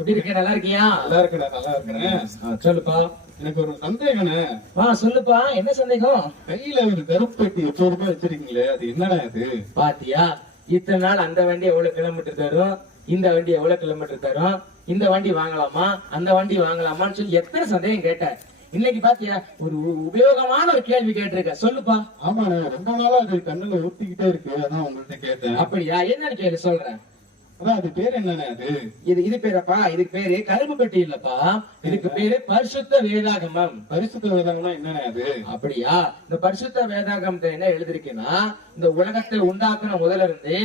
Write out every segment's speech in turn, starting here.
எப்படி இருக்க? நல்லா இருக்கியா? நல்லா இருக்கடா, நல்லா இருக்கிறேன். சொல்லுப்பா. எனக்கு ஒரு சந்தேகம்ண்ணே. சொல்லுப்பா, என்ன சந்தேகம்? கையில ஒரு கருப்பெட்டி எப்போதுமே வச்சிருக்கீங்களே, அது என்னடா அது? பாத்தியா, இத்தனை நாள் அந்த வண்டி எவ்வளவு கிலோமீட்டர் தரும், இந்த வண்டி எவ்வளவு கிலோமீட்டர் தரும், இந்த வண்டி வாங்கலாமா அந்த வண்டி வாங்கலாமான்னு சொல்லி எத்தனை சந்தேகம் கேட்ட. இன்னைக்கு பாத்தியா, ஒரு உபயோகமான ஒரு கேள்வி கேட்டிருக்க. சொல்லுப்பா. ஆமாண்ணே, ரொம்ப நாளா அது கண்ணுல ஊத்திக்கிட்டே இருக்கு, அதான் உங்கள்ட்ட கேட்டேன். அப்படியா? என்னன்னு கேளு, சொல்றேன். அதான் அது பேர் என்னண்ணே? அது இது பேரப்பா, இதுக்கு பேரு கருப்பு பெட்டி இல்லப்பா, இதுக்கு பேரு பரிசுத்த வேதாகமம். பரிசுத்த வேதாகம்னா என்னண்ணே அது? அப்படியா? இந்த பரிசுத்த வேதாகமத்தை என்ன எழுதிருக்குன்னா, இந்த உலகத்தை உண்டாக்குன முதல்ல இருந்து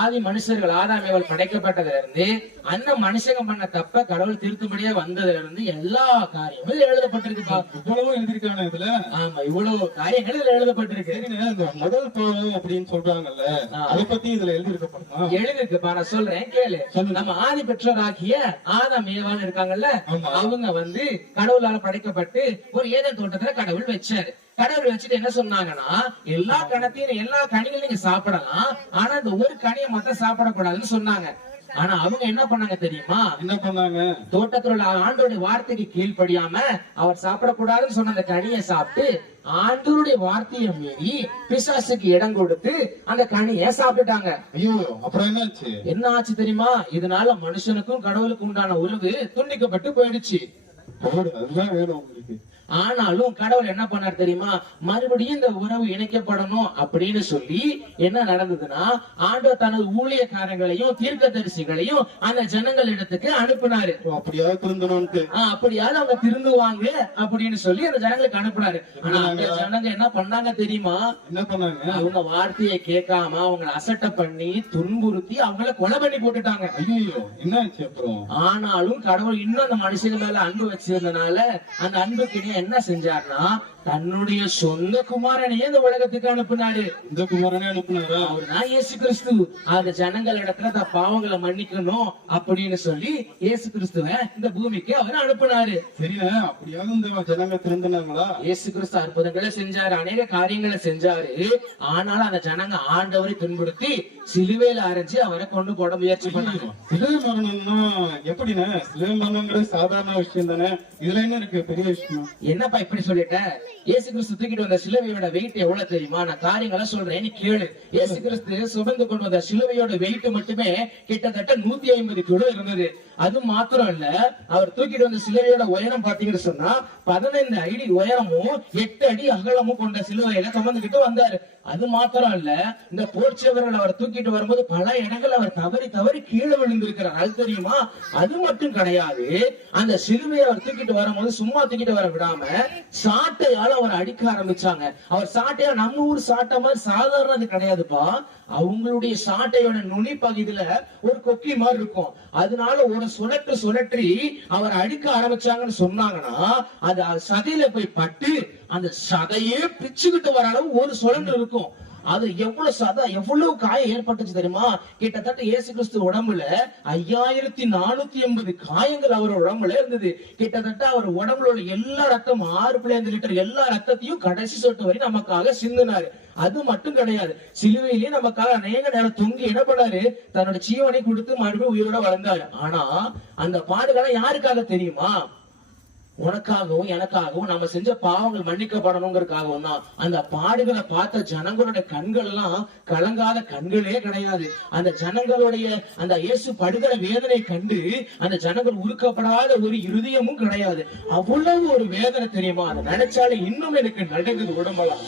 ஆதி மனுஷர்கள் ஆதாம் ஏவாள் படைக்கப்பட்டதுல இருந்து அண்ணன் மனுஷங்க பண்ண தப்ப கடவுள் திருத்தும்படியா வந்ததுல இருந்து எல்லா காரியமும் எழுதப்பட்டிருக்குப்பா. இவ்வளவு எழுதிருக்கானே இதுல? ஆமா, இவ்வளவு காரியங்கள் இதுல எழுதப்பட்டிருக்கு. இந்த முதல் பாவம் அப்படின்னு சொல்றாங்கல்ல, அதை பத்தி இதுல எழுதிருக்கப்படுமா? எழுதிருக்குப்பா, நான் சொல்றேன் கேளு. நம்ம ஆதி பெற்றோராகிய ஆதாம் ஏவாள் இருக்காங்கல்ல, அவங்க வந்து கடவுளால படைக்கப்பட்டு ஒரு ஏதேன் தோட்டத்துல கடவுள் வச்சாரு. கடவுள் வச்சுட்டு என்ன சொன்னாங்கன்னா, எல்லா கணத்தையும் எல்லா கனிகளையும் நீங்க சாப்பிடலாம், ஆனா இந்த ஒரு கனியை மட்டும் சாப்பிடக்கூடாதுன்னு சொன்னாங்க. ஆனா அவங்க என்ன பண்ணாங்க தெரியுமா? என்ன பண்ணாங்க? தோட்டத்துல உள்ள ஆண்டோடைய வார்த்தைக்கு கீழ்ப்படியாம அவர் சாப்பிடக்கூடாதுன்னு சொன்ன அந்த கனியை சாப்பிட்டு ஆண்டவருடைய வார்த்தையை மீறி பிசாசுக்கு இடம் கொடுத்து அந்த கனியை சாப்பிட்டுட்டாங்க. ஐயோ, அப்புறம் என்னாச்சு? என்ன ஆச்சு தெரியுமா? இதனால மனுஷனுக்கும் கடவுளுக்கு உண்டான உறவு துண்டிக்கப்பட்டு போயிடுச்சு. அதுதான் வேணும் உங்களுக்கு. ஆனாலும் கடவுள் என்ன பண்ணார் தெரியுமா? மறுபடியும் இந்த உறவு இணைக்கப்படணும் அப்படின்னு சொல்லி என்ன நடந்ததுன்னா, ஆண்டவர் தனது ஊழியக்காரங்களையும் தீர்க்கதரிசிகளையும் அந்த ஜனங்கள் இடத்துக்கு அனுப்பினாரு. அப்படியாவது திருந்தணும்னு. அப்படியாவது அவங்க திருந்துவாங்க அப்படின்னு சொல்லி அந்த ஜனங்களுக்கு அனுப்பினாரு. ஆனா அந்த ஜனங்க என்ன பண்ணாங்க தெரியுமா? என்ன பண்ணாங்க? அவங்க வார்த்தையை கேட்காம அவங்களை அசட்டை பண்ணி துன்புறுத்தி அவங்கள கொலை பண்ணி போட்டுட்டாங்க. ஐயோ, என்னாச்சு அப்புறம்? ஆனாலும் கடவுள் இன்னும் அந்த மனுஷங்க மேல அன்பு வச்சிருந்தனால அந்த அன்புக்கு என்ன செஞ்சார்னா, தன்னுடைய சொந்த குமாரனையே இந்த உலகத்துக்கு அனுப்பினாரு. இந்த குமாரனே அனுப்பினாரா? அவர்தான் இயேசு கிறிஸ்து. அந்த ஜனங்கள் இடத்துல தான் பாவங்களை மன்னிக்கணும் அப்படின்னு சொல்லி இயேசு கிறிஸ்துவ இந்த பூமிக்கு அவர் அனுப்பினாரு. சரியா? அப்படியாவது இந்த ஜனங்க திருந்தினாங்களா? இயேசு கிறிஸ்து அற்புதங்களை செஞ்சாரு, அநேக காரியங்களை செஞ்சாரு. ஆனாலும் அந்த ஜனங்க ஆண்டவரை துன்புறுத்தி சிலுவையில அரைஞ்சு அவரை கொண்டு போட முயற்சி பண்ணாங்க. சிலுவை மரணம்னா எப்படின்னா? சிலுவை மரணம்ங்கிறது சாதாரண விஷயம் தானே, இதுல என்ன இருக்கு பெரிய விஷயம்? என்னப்பா இப்படி சொல்லிட்ட? இயேசு கிறிஸ்து தூக்கிட்டு வந்த சிலுவையோட வெயிட் எவ்வளவு தெரியுமா? நான் காரியங்களை சொல்றேன், நீ கேளு. இயேசு கிறிஸ்து சுமந்து கொண்டு வந்த சிலுவையோட வெயிட் மட்டுமே கிட்டத்தட்ட 150 கிலோ இருந்தது. அது மாத்திரம் இல்ல, அவர் தூக்கிட்டு வந்த சிலுவையோட உயரம் பாத்தீங்கன்னு சொன்னா 15 அடி உயரமும் 8 அடி அகலமும் கொண்ட சிலுவையில சுமந்துகிட்டு வந்தாரு. அது மாத்திரம் இல்ல, இந்த போர்ச்சவர்கள் அவர் தூக்கிட்டு வரும்போது பல இடங்கள் அவர் தவறி தவறி கீழே விழுந்திருக்கிறார். அது தெரியுமா? அது மட்டும் கிடையாது, அந்த சிலுவையை அவர் தூக்கிட்டு வரும்போது சும்மா தூக்கிட்டு வர விடாம சாட்டையால அவர் அடிக்க ஆரம்பிச்சாங்க. அவர் சாட்டையா நம்ம ஊர் சாட்டை மாதிரி சாதாரணது கிடையாதுப்பா. அவங்களுடைய சாட்டையோட நுனி பகுதியில ஒரு கொக்கி மாதிரி இருக்கும். அதனால ஒரு சுழற்றி அவர் அடிக்க ஆரம்பிச்சாங்கன்னு சொன்னாங்கன்னா, அது சதையில போய் பட்டு அந்த சதையே பிச்சுக்கிட்டு வர அளவு ஒரு சுழன்று இருக்கும். அது எவ்வளவு காயம் ஏற்பட்டுச்சு தெரியுமா? கிட்டத்தட்ட இயேசு கிறிஸ்து உடம்புல 5480 காயங்கள் அவர் உடம்புல இருந்தது. கிட்டத்தட்ட அவர் உடம்புல உள்ள எல்லா ரத்தம் 6.5 லிட்டர் எல்லா ரத்தத்தையும் கடைசி சொட்டு வரை நமக்காக சிந்தினாரு. அது மட்டும் கிடையாது, சிலுவையிலேயே நமக்காக அநேக நேரம் தொங்கி என்ன பண்ணாரு? தன்னோட ஜீவனை கொடுத்து மறுபடியும் உயிரோட வளர்ந்தாரு. ஆனா அந்த பாடுகளை யாருக்காக தெரியுமா? உனக்காகவும் எனக்காகவும் நம்ம செஞ்ச பாவங்கள் மன்னிக்கப்படணுங்கிறதுக்காகவும் தான். அந்த பாடுகளை பார்த்த ஜனங்களுடைய கண்கள் எல்லாம் கலங்காத கண்களே கிடையாது. அந்த ஜனங்களுடைய அந்த இயேசு படுகிற வேதனை கண்டு அந்த ஜனங்கள் உருக்கப்படாத ஒரு இருதயமும் கிடையாது. அவ்வளவு ஒரு வேதனை தெரியுமா? அதை நினைச்சாலே இன்னும் எனக்கு நடுங்குது உடம்பெல்லாம்.